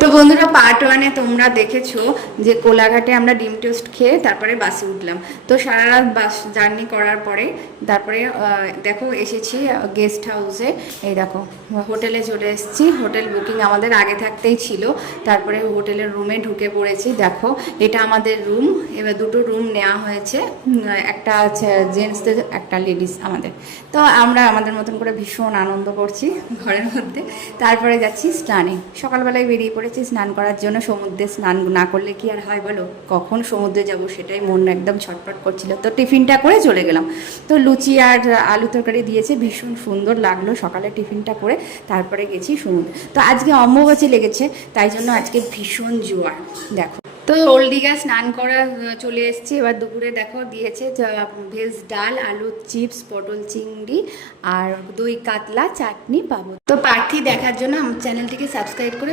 তো বন্ধুরা, পার্ট ওয়ানে তোমরা দেখেছো যে কোলাঘাটে আমরা ডিম টোস্ট খেয়ে তারপরে বাসে উঠলাম। তো সারা রাত বাস জার্নি করার পরে তারপরে দেখো এসেছি গেস্ট হাউসে। এই দেখো হোটেলে চলে এসেছি। হোটেল বুকিং আমাদের আগে থাকতেই ছিল। তারপরে হোটেলের রুমে ঢুকে পড়েছি। দেখো এটা আমাদের রুম। এবার দুটো রুম নেওয়া হয়েছে, একটা আছে জেন্টসদের, একটা লেডিস আমাদের। তো আমরা আমাদের মতন করে ভীষণ আনন্দ করছি ঘরের মধ্যে। তারপরে যাচ্ছি স্নানে। সকালবেলায় বেরিয়ে পড়েছি স্নান করার জন্য। সমুদ্রে স্নান না করলে কি আর হয় বলো, কখন সমুদ্রে যাব সেটাই মন একদম ছটফট করছিল। তো টিফিনটা করে চলে গেলাম। তো লুচি আর আলু তরকারি দিয়েছে, ভীষণ সুন্দর লাগলো সকালে টিফিনটা করে। তারপরে গেছি সমুদ্রে। তো আজকে অম্বুবাচী লেগেছে, তাই জন্য আজকে ভীষণ জোয়ার। দেখো, তো ওল্ড দীঘা স্নান করা চলে এসেছি। এবার দুপুরে দেখো দিয়েছে ভেজ ডাল, আলু চিপস, পটল চিংড়ি আর দই কাতলা চাটনি পাবো। তো প্রার্থী দেখার জন্য আমার চ্যানেলটিকে সাবস্ক্রাইব করে